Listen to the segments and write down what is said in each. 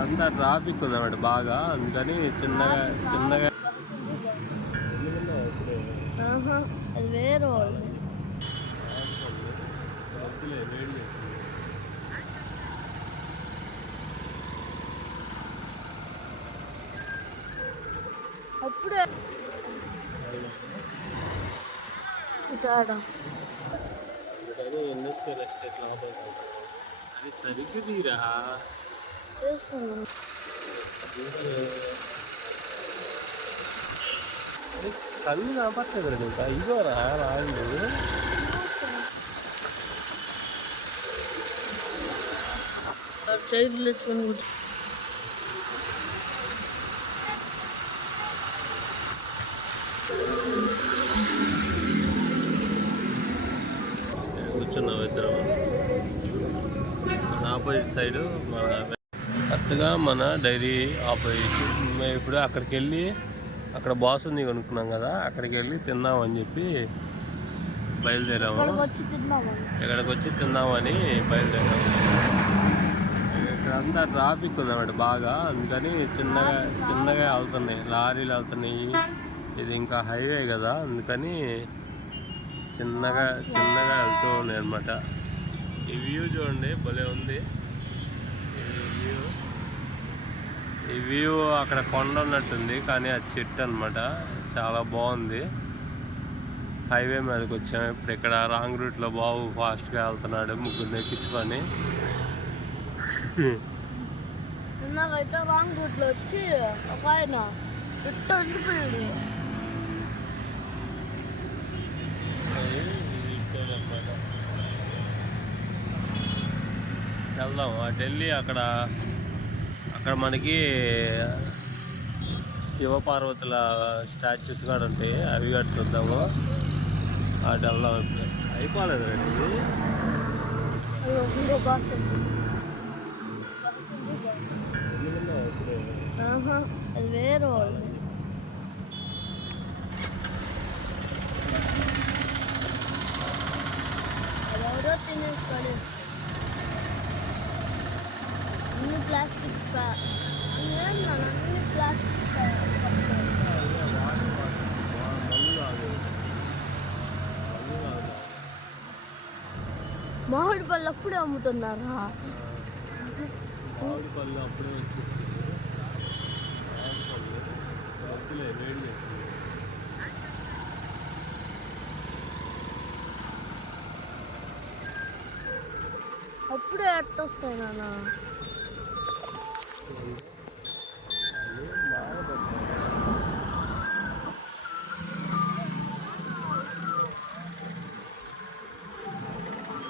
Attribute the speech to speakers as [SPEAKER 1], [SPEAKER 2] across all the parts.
[SPEAKER 1] అంతా ట్రాఫిక్ ఉందన్నమాట బాగా. అందుకని చిన్నగా చిన్నగా.
[SPEAKER 2] అప్పుడే.
[SPEAKER 1] ఇండస్ట్రియల్ ఎస్టేట్ లోపల అది సరిగ్గా తీరా?
[SPEAKER 2] చేస్తున్నాను
[SPEAKER 1] కళ్ళు కాపట్లేదు ఇంకా ఇగోరా రాళ్ళు
[SPEAKER 2] చైర్లు తెచ్చుకొని కూర్చో
[SPEAKER 1] కూర్చున్నాం ఇద్దరం ఆపోజిట్ సైడ్ మన కరెక్ట్గా మన డైరీ ఆపోజిట్ మేము ఇప్పుడు అక్కడికి వెళ్ళి అక్కడ బాస్ ఉంది కొనుక్కున్నాం కదా అక్కడికి వెళ్ళి తిందామని చెప్పి బయలుదేరాము.
[SPEAKER 2] ఇక్కడికి వచ్చి తిందామని
[SPEAKER 1] తిందామని బయలుదేరాము. ఇక్కడ అంతా ట్రాఫిక్ ఉందన్నమాట బాగా అందుకని చిన్నగా చిన్నగా వెళ్తున్నాయి లారీలు వెళ్తున్నాయి. ఇది ఇంకా హైవే కదా అందుకని చిన్నగా చిన్నగా వెళ్తూ ఉన్నాయి అనమాట ఈ వ్యూ చూడండి భలే ఉంది. వ్యూ ఈ వ్యూ అక్కడ కొండ ఉన్నట్టుంది కానీ అది చెట్టు అనమాట చాలా బాగుంది. హైవే మీదకి వచ్చాము ఇప్పుడు ఇక్కడ రాంగ్ రూట్లో బాబు ఫాస్ట్గా వెళ్తున్నాడు ముగ్గురు ఎక్కించుకొని.
[SPEAKER 2] రాంగ్ రూట్లో వచ్చి ఒక ఆయన
[SPEAKER 1] వెళ్దాం. అటు వెళ్ళి అక్కడ అక్కడ మనకి శివపార్వతుల స్టాచ్యూస్ కూడా ఉంటాయి. అవి కూడా చూద్దాము అటు వెళ్దాం ఇప్పుడు అయిపోలేదు రండి
[SPEAKER 2] అది వేరే వాళ్ళు. మామిడి పళ్ళు అప్పుడే అమ్ముతున్నారా?
[SPEAKER 1] మామిడి పళ్ళు అప్పుడే వచ్చేస్తుంది మామిడి పళ్ళు వద్దులే వేడి చేస్తుంది
[SPEAKER 2] అప్పుడే ఎట్టొస్తాయి నాన్న.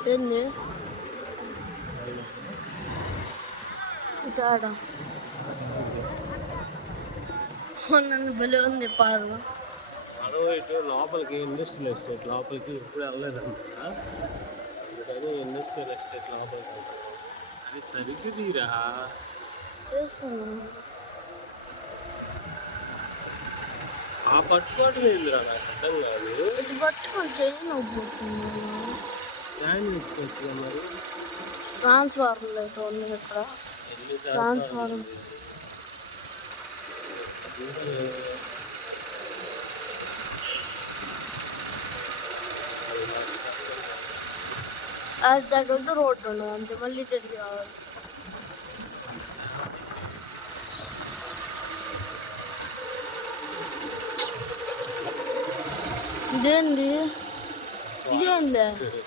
[SPEAKER 2] ఏంది ఇటాడ? నన్ను భలే ఉంది పాలు
[SPEAKER 1] మనం ఇటు లోపలికి ఇండస్ట్రియల్ ఎస్టేట్ లోపలికి ఎప్పుడు వెళ్ళలేదన్నమాట అందుకని ఇండస్ట్రియల్ ఎస్టేట్ లోపలికి. అది సరిగ్గా తీరా?
[SPEAKER 2] చేస్తున్నాను
[SPEAKER 1] ఆ పట్టుకోవడం ఏందిరా నాకు అర్థం కాదు.
[SPEAKER 2] పట్టుకొని చేయను
[SPEAKER 1] మరి
[SPEAKER 2] ట్రాన్స్ఫార్మర్ అయితే ఉంది ఇక్కడ
[SPEAKER 1] ఎన్ని
[SPEAKER 2] ట్రాన్స్ఫార్మర్ అది దగ్గర రోడ్డు ఉండదు అంతే మళ్ళీ తిరిగి రావాలి ఇదేంది ఇదేంది
[SPEAKER 1] రేటింగ్ కాదు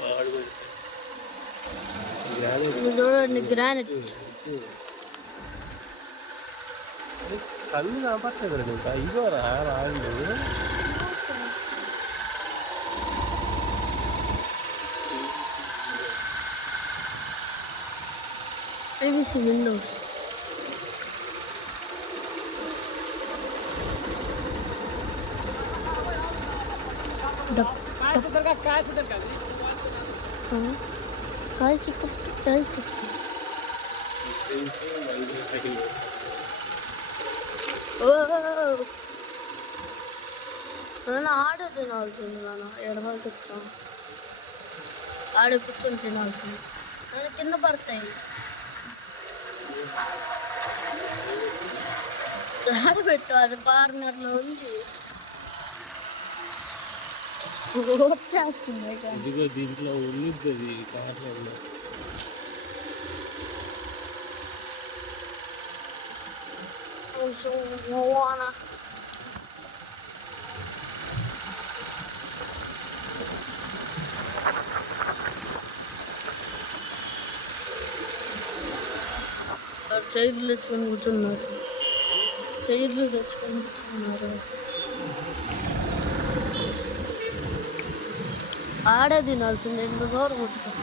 [SPEAKER 1] and granite. கண்ணு
[SPEAKER 2] நான் பார்த்துக்கிறேன்
[SPEAKER 1] ஐயோ ஆறு ஆகுது I miss windows.
[SPEAKER 2] काय सुधार का काय सुधार का काय सुधार काय सुधार నాన్న ఆడ తినాల్సింది నాన్న. ఎడమకి వచ్చాం? ఆడ కూర్చొని తినాల్సింది. నాన్న కింద పడతాయి. ఆడ పెట్టు అది కార్నర్లో ఉంది. వచ్చేస్తుంది చేస్తుంది
[SPEAKER 1] ఇదిగో దీంట్లో ఉండిద్ది కార్నర్లో.
[SPEAKER 2] కొంచెం మోవానా చైర్లు తెచ్చుకొని కూర్చున్నారు చైర్లు తెచ్చుకొని కూర్చున్నారు ఆడే తినాల్సిందే ఎంత దూరం వచ్చాం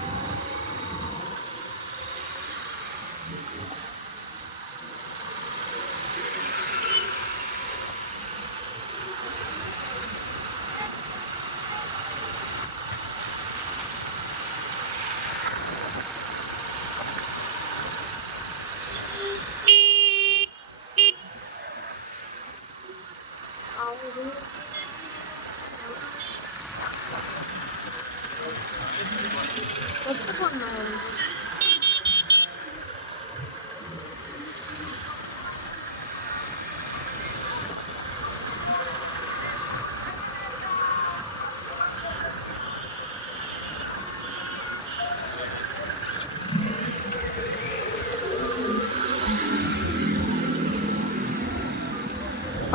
[SPEAKER 2] ఒప్పుకున్నాను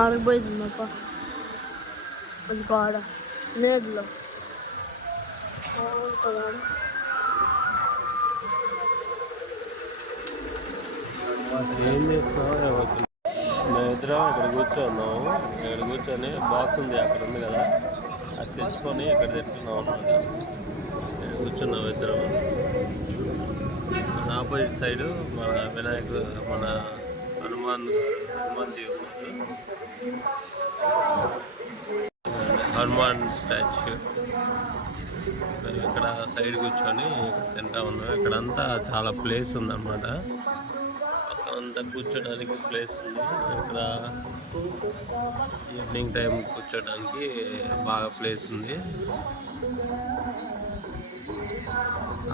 [SPEAKER 2] ఆడిపోయిందప్ప అది కాడ నేడులో కదా
[SPEAKER 1] అసలు ఏం చేస్తున్నావు మేము ఇద్దరం ఇక్కడ కూర్చున్నాము ఇక్కడ కూర్చొని బాక్స్ ఉంది అక్కడ ఉంది కదా. అది తెచ్చుకొని ఇక్కడ తింటున్నాం అనమాట ఇక్కడ కూర్చున్నాం ఇద్దరం. మన ఆపోజిట్ సైడ్ మన వినాయకుడు మన హనుమాన్ హనుమాన్ జీ హనుమాన్ స్టాచ్యూ. ఇక్కడ సైడ్ కూర్చొని తింటా ఉన్నాం. ఇక్కడంతా చాలా ప్లేస్ ఉందన్నమాట. అంతా కూర్చోడానికి ప్లేస్ ఉంది. ఇక్కడ ఈవినింగ్ టైం కూర్చోడానికి బాగా ప్లేస్ ఉంది.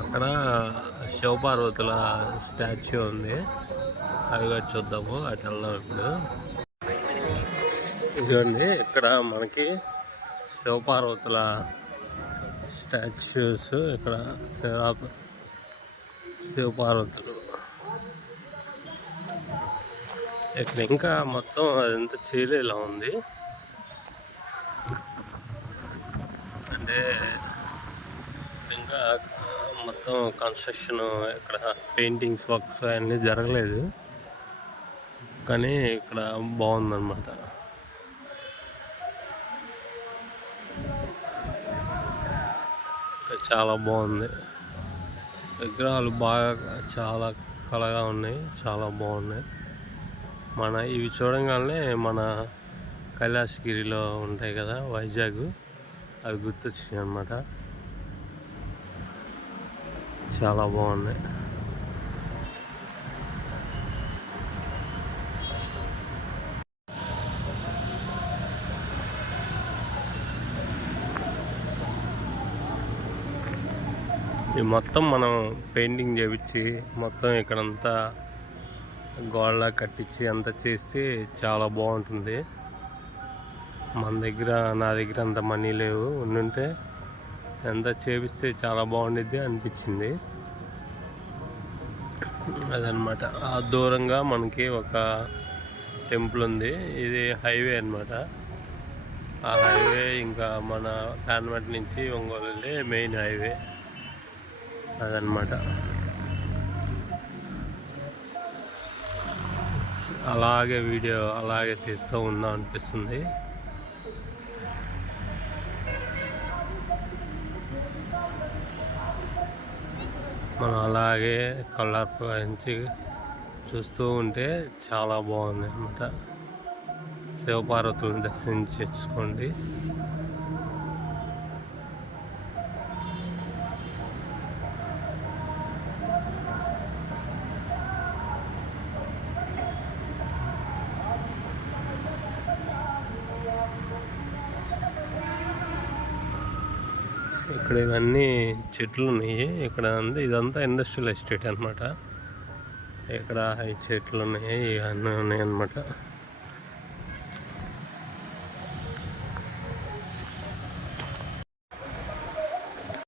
[SPEAKER 1] అక్కడ శివపార్వతుల స్టాచ్యూ ఉంది. అవి కూడా చూద్దాము అటు వెళ్దాం ఇప్పుడు. ఇదిగోండి ఇక్కడ మనకి శివపార్వతుల స్టాచ్యూస్ ఇక్కడ శివపార్వతులు ఇక్కడ ఇంకా మొత్తం అదంతా చీలేలా ఉంది. అంటే ఇంకా మొత్తం కన్స్ట్రక్షన్ ఇక్కడ పెయింటింగ్స్ వర్క్స్ అన్నీ జరగలేదు. కానీ ఇక్కడ బాగుందన్నమాట. చాలా బాగుంది. విగ్రహాలు బాగా చాలా కళగా ఉన్నాయి. చాలా బాగున్నాయి. మన ఇవి చూడంగానే మన కైలాసగిరిలో ఉంటాయి కదా వైజాగ్. అవి గుర్తొచ్చినాయి అన్నమాట. చాలా బాగున్నాయి. ఇది మొత్తం మనం పెయింటింగ్ చేపించి మొత్తం ఇక్కడంతా గోడలా కట్టించి అంతా చేస్తే చాలా బాగుంటుంది. మన దగ్గర నా దగ్గర అంత మనీ లేవు. ఉండుంటే ఎంత చేపిస్తే చాలా బాగుండిద్ది అనిపించింది. అదనమాట ఆ దూరంగా మనకి ఒక టెంపుల్ ఉంది. ఇది హైవే అన్నమాట. ఆ హైవే ఇంకా మన కాన్వెంట్ నుంచి ఒంగోలు వెళ్ళే మెయిన్ హైవే. అదనమాట అలాగే వీడియో అలాగే తీస్తూ ఉందా అనిపిస్తుంది. మనం అలాగే కలర్ నుంచి చూస్తూ ఉంటే చాలా బాగుంది అనమాట శివపార్వతులను దర్శించుకోండి ఇక్కడ ఇవన్నీ చెట్లు ఉన్నాయి ఇక్కడ అంతా ఇదంతా ఇండస్ట్రియల్ ఎస్టేట్ అన్నమాట. ఇక్కడ ఈ చెట్లు ఉన్నాయి ఇవన్నీ ఉన్నాయి అనమాట